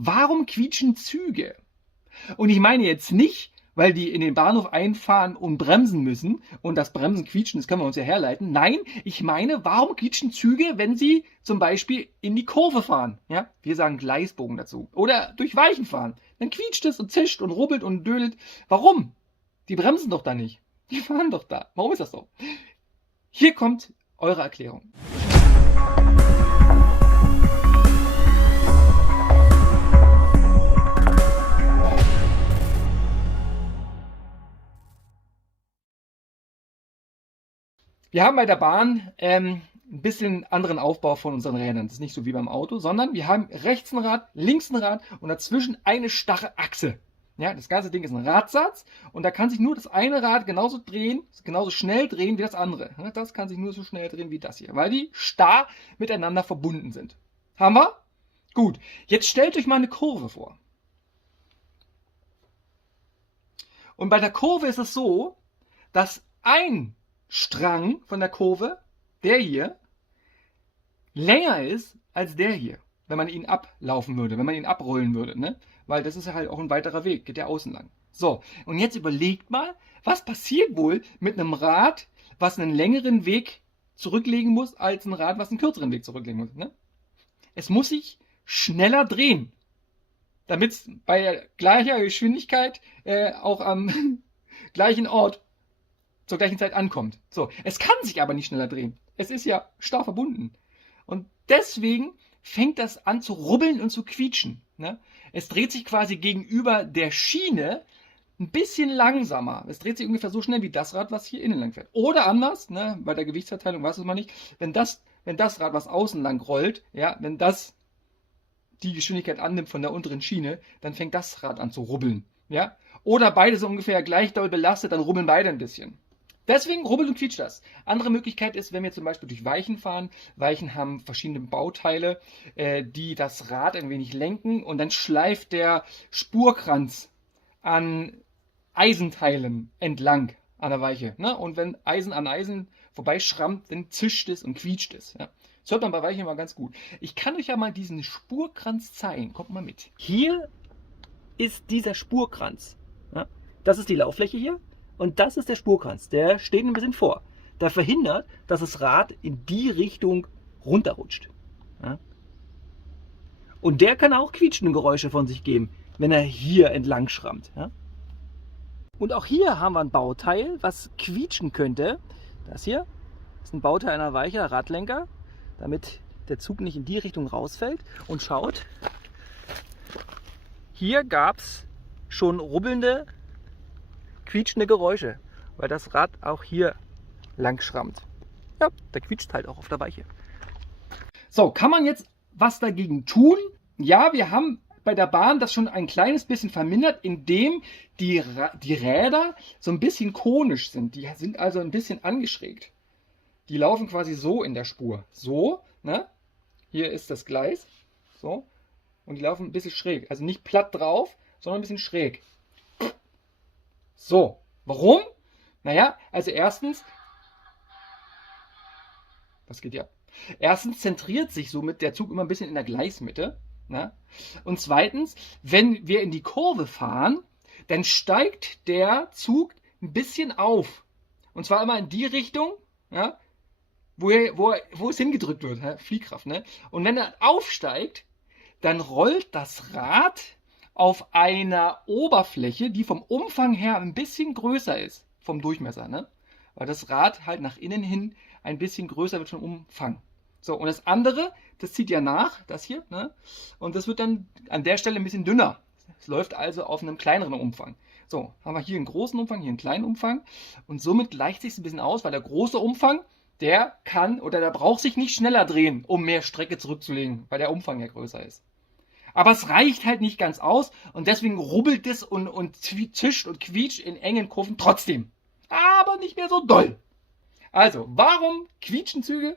Warum quietschen Züge? Und ich meine jetzt nicht, weil die in den Bahnhof einfahren und bremsen müssen und das Bremsen quietschen, das können wir uns ja herleiten. Nein, ich meine, warum quietschen Züge, wenn sie zum Beispiel in die Kurve fahren? Ja, wir sagen Gleisbogen dazu. Oder durch Weichen fahren. Dann quietscht es und zischt und rubbelt und dödelt. Warum? Die bremsen doch da nicht. Die fahren doch da. Warum ist das so? Hier kommt eure Erklärung. Wir haben bei der Bahn ein bisschen anderen Aufbau von unseren Rädern. Das ist nicht so wie beim Auto, sondern wir haben rechts ein Rad, links ein Rad und dazwischen eine starre Achse. Ja, das ganze Ding ist ein Radsatz und da kann sich nur das eine Rad genauso drehen, genauso schnell drehen wie das andere. Das kann sich nur so schnell drehen wie das hier, weil die starr miteinander verbunden sind. Haben wir? Gut, jetzt stellt euch mal eine Kurve vor. Und bei der Kurve ist es so, dass ein Strang von der Kurve, der hier, länger ist als der hier, wenn man ihn ablaufen würde, wenn man ihn abrollen würde, ne? Weil das ist ja halt auch ein weiterer Weg, geht ja außen lang. So, und jetzt überlegt mal, was passiert wohl mit einem Rad, was einen längeren Weg zurücklegen muss, als ein Rad, was einen kürzeren Weg zurücklegen muss, ne? Es muss sich schneller drehen, damit es bei gleicher Geschwindigkeit auch am gleichen Ort zur gleichen Zeit ankommt. So, es kann sich aber nicht schneller drehen. Es ist ja starr verbunden. Und deswegen fängt das an zu rubbeln und zu quietschen. Ne? Es dreht sich quasi gegenüber der Schiene ein bisschen langsamer. Es dreht sich ungefähr so schnell wie das Rad, was hier innen lang fährt. Oder anders, ne, bei der Gewichtsverteilung weiß es man nicht, wenn das Rad, was außen lang rollt, ja, wenn das die Geschwindigkeit annimmt von der unteren Schiene, dann fängt das Rad an zu rubbeln. Ja? Oder beide sind ungefähr gleich doll belastet, dann rubbeln beide ein bisschen. Deswegen rubbelt und quietscht das. Andere Möglichkeit ist, wenn wir zum Beispiel durch Weichen fahren. Weichen haben verschiedene Bauteile, die das Rad ein wenig lenken und dann schleift der Spurkranz an Eisenteilen entlang an der Weiche. Ne? Und wenn Eisen an Eisen vorbeischrammt, dann zischt es und quietscht es. Ja? Das hört man bei Weichen mal ganz gut. Ich kann euch ja mal diesen Spurkranz zeigen. Kommt mal mit. Hier ist dieser Spurkranz. Ja? Das ist die Lauffläche hier. Und das ist der Spurkranz, der steht ein bisschen vor. Der verhindert, dass das Rad in die Richtung runterrutscht. Ja? Und der kann auch quietschende Geräusche von sich geben, wenn er hier entlang schrammt. Ja? Und auch hier haben wir ein Bauteil, was quietschen könnte. Das hier ist ein Bauteil einer Weiche, der Radlenker, damit der Zug nicht in die Richtung rausfällt. Und schaut, hier gab es schon rubbelnde, quietschende Geräusche, weil das Rad auch hier lang schrammt. Ja, der quietscht halt auch auf der Weiche. So, kann man jetzt was dagegen tun? Ja, wir haben bei der Bahn das schon ein kleines bisschen vermindert, indem die Räder so ein bisschen konisch sind. Die sind also ein bisschen angeschrägt. Die laufen quasi so in der Spur. So, ne? Hier ist das Gleis. So. Und die laufen ein bisschen schräg. Also nicht platt drauf, sondern ein bisschen schräg. So, warum? Naja, also erstens, was geht hier? Erstens zentriert sich somit der Zug immer ein bisschen in der Gleismitte. Ne? Und zweitens, wenn wir in die Kurve fahren, dann steigt der Zug ein bisschen auf. Und zwar immer in die Richtung, ja, wo es hingedrückt wird, ja, Fliehkraft. Ne? Und wenn er aufsteigt, dann rollt das Rad auf einer Oberfläche, die vom Umfang her ein bisschen größer ist, vom Durchmesser, ne? Weil das Rad halt nach innen hin ein bisschen größer wird vom Umfang. So, und das andere, das zieht ja nach, das hier, ne? Und das wird dann an der Stelle ein bisschen dünner. Es läuft also auf einem kleineren Umfang. So, haben wir hier einen großen Umfang, hier einen kleinen Umfang und somit gleicht sich ein bisschen aus, weil der große Umfang, der kann oder der braucht sich nicht schneller drehen, um mehr Strecke zurückzulegen, weil der Umfang ja größer ist. Aber es reicht halt nicht ganz aus und deswegen rubbelt es und zischt und quietscht in engen Kurven trotzdem. Aber nicht mehr so doll. Also, warum quietschen Züge?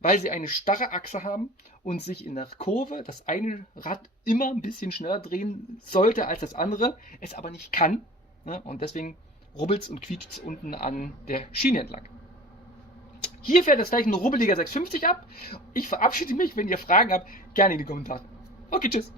Weil sie eine starre Achse haben und sich in der Kurve das eine Rad immer ein bisschen schneller drehen sollte als das andere, es aber nicht kann. Ne? Und deswegen rubbelt es und quietscht es unten an der Schiene entlang. Hier fährt das gleich ein rubbeliger 650 ab. Ich verabschiede mich. Wenn ihr Fragen habt, gerne in die Kommentare. Okay, tschüss.